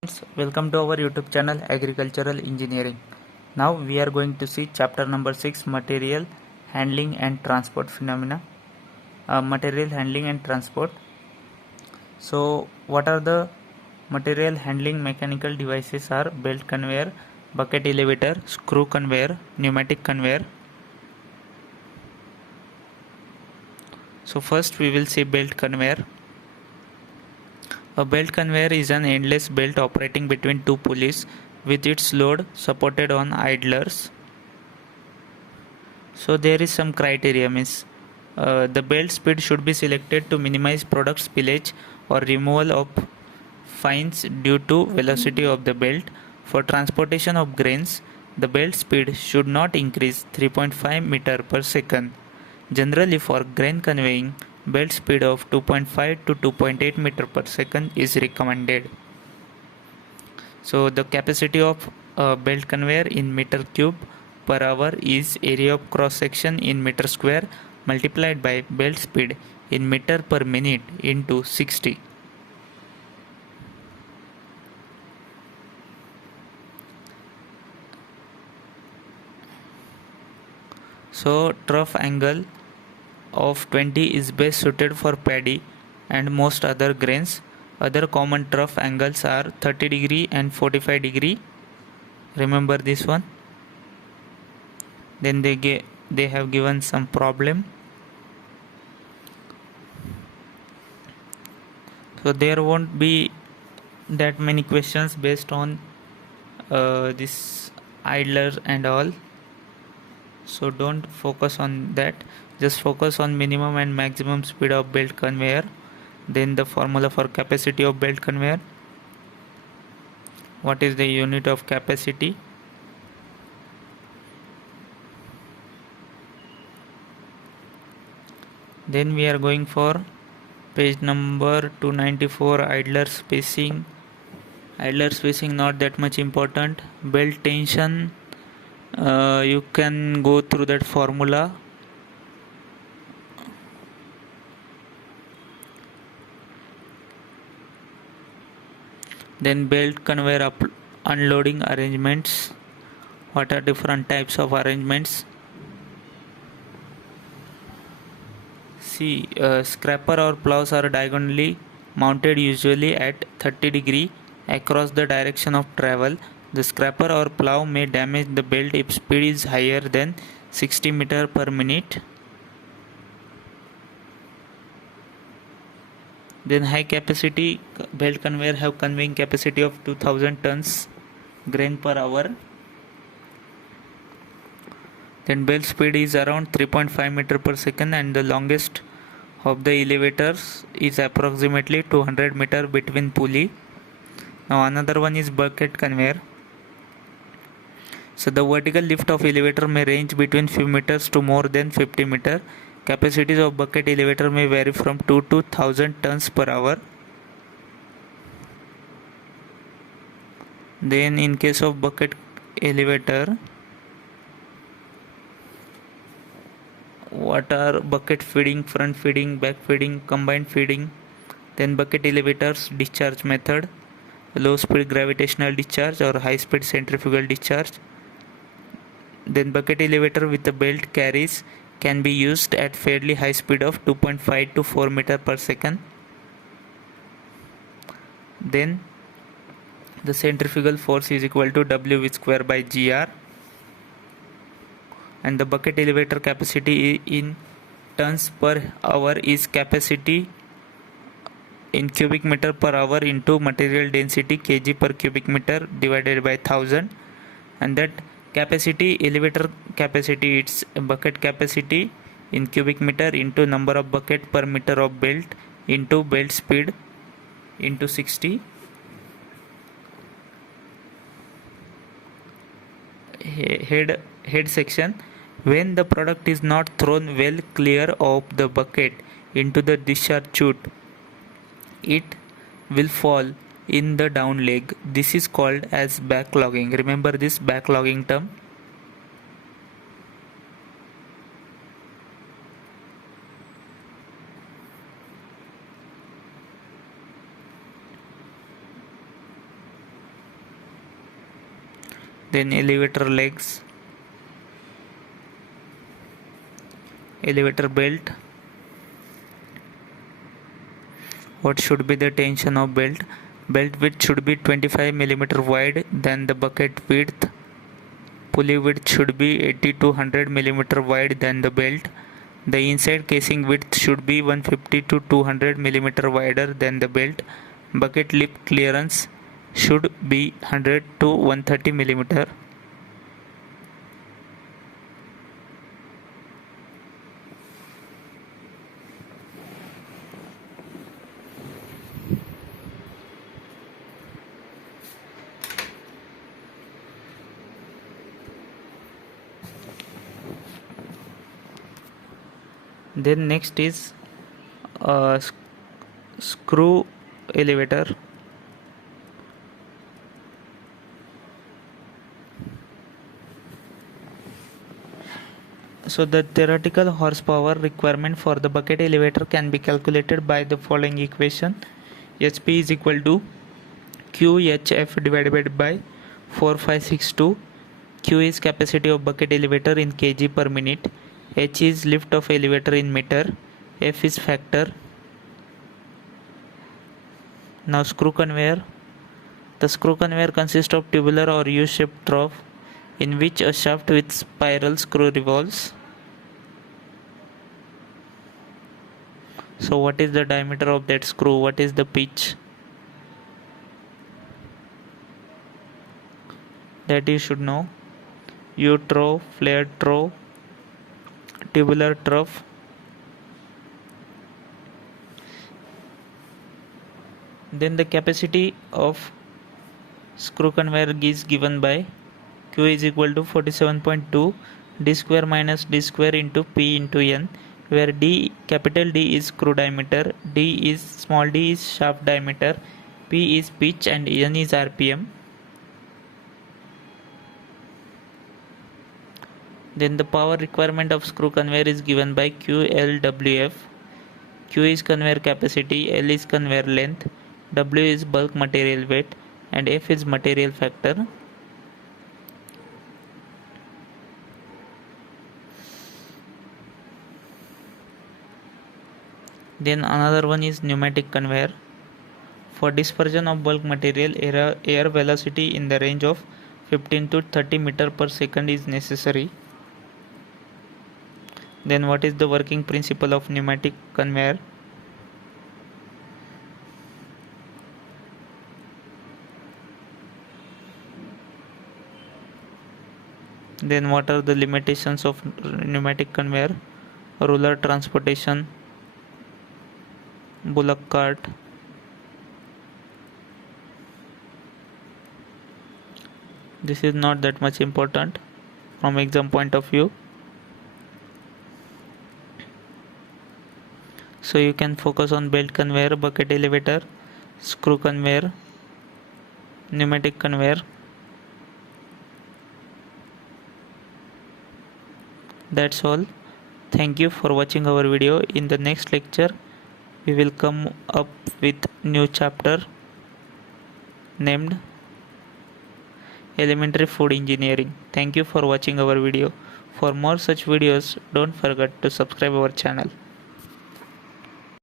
Friends, welcome to our YouTube channel Agricultural Engineering. Now we are going to see chapter number 6, Material Handling and Transport Phenomena. Material Handling and Transport. So what are the material handling mechanical devices? Are belt conveyor, bucket elevator, screw conveyor, pneumatic conveyor. So first we will see belt conveyor. A belt conveyor is an endless belt operating between two pulleys with its load supported on idlers. So there is some criteria, means the belt speed should be selected to minimize product spillage or removal of fines due to velocity of the belt. For transportation of grains, the belt speed should not increase 3.5 meter per second. Generally, for grain conveying, belt speed of 2.5 to 2.8 meter per second is recommended. So the capacity of a belt conveyor in meter cube per hour is area of cross section in meter square multiplied by belt speed in meter per minute into 60. So trough angle of 20 is best suited for paddy and most other grains. Other common trough angles are 30 degree and 45 degree. Remember this one. Then they have given some problem. So there won't be that many questions based on this idler and all. So don't focus on that. Just focus on minimum and maximum speed of belt conveyor. Then the formula for capacity of belt conveyor. What is the unit of capacity? Then we are going for page number 294, idler spacing. Idler spacing not that much important. Belt tension, you can go through that formula. Then belt conveyor unloading arrangements. What are different types of arrangements? See, scraper or plows are diagonally mounted, usually at 30 degree across the direction of travel. The scraper or plow may damage the belt if speed is higher than 60 meter per minute. Then high capacity belt conveyor have conveying capacity of 2000 tons grain per hour. Then belt speed is around 3.5 meter per second and the longest of the elevators is approximately 200 meter between pulley. Now another one is bucket conveyor. So the vertical lift of elevator may range between few meters to more than 50 meter. Capacities of bucket elevator may vary from 2 to 1000 tons per hour. Then in case of bucket elevator, what are bucket feeding, front feeding, back feeding, combined feeding? Then bucket elevators discharge method, low speed gravitational discharge or high speed centrifugal discharge. Then bucket elevator with the belt carries can be used at fairly high speed of 2.5 to 4 meter per second. Then the centrifugal force is equal to W square by GR, and the bucket elevator capacity in tons per hour is capacity in cubic meter per hour into material density kg per cubic meter divided by 1000, and that capacity, elevator capacity, its bucket capacity in cubic meter into number of bucket per meter of belt into belt speed into 60. Head section, when the product is not thrown well clear of the bucket into the discharge chute, it will fall in the down leg. This is called as backlogging. Remember this backlogging term. Then elevator legs, elevator belt. What should be the tension of belt? Belt width should be 25 mm wide than the bucket width. Pulley width should be 80 to 100 mm wide than the belt. The inside casing width should be 150 to 200 mm wider than the belt. Bucket lip clearance should be 100 to 130 mm. Then next is screw elevator. So the theoretical horsepower requirement for the bucket elevator can be calculated by the following equation. HP is equal to QHF divided by 4562. Q is capacity of bucket elevator in kg per minute. H is lift of elevator in meter. F is factor. Now screw conveyor. The screw conveyor consists of tubular or U-shaped trough in which a shaft with spiral screw revolves. So what is the diameter of that screw? What is the pitch? That you should know. U-trough, flared trough, tubular trough. Then the capacity of screw conveyor is given by Q is equal to 47.2 d square minus d square into P into N, where D, capital D is screw diameter, small d is shaft diameter, P is pitch and N is RPM. Then the power requirement of screw conveyor is given by QLWF. Q is conveyor capacity, L is conveyor length, W is bulk material weight and F is material factor. Then another one is pneumatic conveyor. For dispersion of bulk material, air velocity in the range of 15 to 30 meter per second is necessary. Then what is the working principle of pneumatic conveyor? Then what are the limitations of pneumatic conveyor? Roller transportation, bullock cart. This is not that much important from exam point of view. So you can focus on belt conveyor, bucket elevator, screw conveyor, pneumatic conveyor. That's all. Thank you for watching our video. In the next lecture we will come up with new chapter named Elementary Food Engineering. Thank you for watching our video. For more such videos, don't forget to subscribe our channel.